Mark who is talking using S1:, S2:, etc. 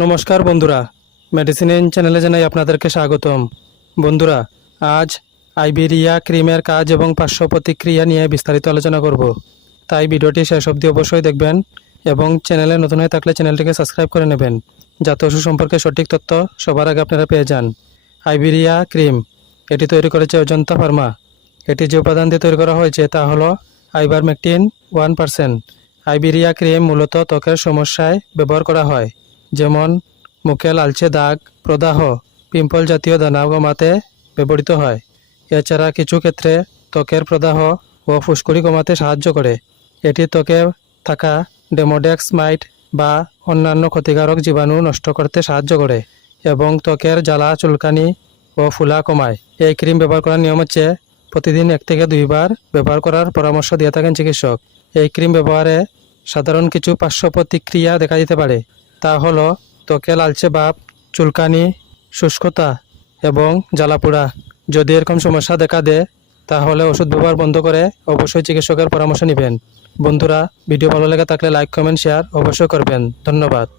S1: নমস্কার বন্ধুরা। মেডিসিন চ্যানেলে জানাই আপনাদেরকে স্বাগতম। বন্ধুরা, আজ আইবেরিয়া ক্রিমের কাজ এবং পার্শ্ব প্রতিক্রিয়া নিয়ে বিস্তারিত আলোচনা করব। তাই ভিডিওটি শেষ অবধি অবশ্যই দেখবেন এবং চ্যানেলে নতুন হয়ে থাকলে চ্যানেলটিকে সাবস্ক্রাইব করে নেবেন, যাতে ওষুধ সম্পর্কে সঠিক তথ্য সবার আগে আপনারা পেয়ে যান। আইবেরিয়া ক্রিম এটি তৈরি করেছে অজন্তা ফার্মা। এটি যে উপাদান দিয়ে তৈরি করা হয়েছে তা হলো আইবারমেকটিন ওয়ান পার্সেন্ট আইবেরিয়া ক্রিম মূলত ত্বকের সমস্যায় ব্যবহার করা হয়। যেমন মুখে লালচে দাগ, প্রদাহ, পিম্পল জাতীয় দানা কমাতে ব্যবহৃত হয়। এছাড়া কিছু ক্ষেত্রে ত্বকের প্রদাহ ও ফুসকুড়ি কমাতে সাহায্য করে। এটি ত্বকে থাকা ডেমোডেক্স মাইট বা অন্যান্য ক্ষতিকারক জীবাণু নষ্ট করতে সাহায্য করে এবং ত্বকের জ্বালা, চুলকানি ও ফুলা কমায়। এই ক্রিম ব্যবহার করার নিয়ম হচ্ছে প্রতিদিন এক থেকে দুইবার ব্যবহার করার পরামর্শ দিয়ে থাকেন চিকিৎসক। এই ক্রিম ব্যবহারে সাধারণ কিছু পার্শ্ব প্রতিক্রিয়া দেখা দিতে পারে। তা হলো ত্বকে লালচে বাপ, চুলকানি, শুষ্কতা এবং জ্বালাপোড়া। যদি এরকম সমস্যা দেখা দেয় তাহলে ওষুধ ব্যবহার বন্ধ করে অবশ্যই চিকিৎসকের পরামর্শ নেবেন। বন্ধুরা, ভিডিও ভালো লেগে থাকলে লাইক, কমেন্ট, শেয়ার অবশ্যই করবেন। ধন্যবাদ।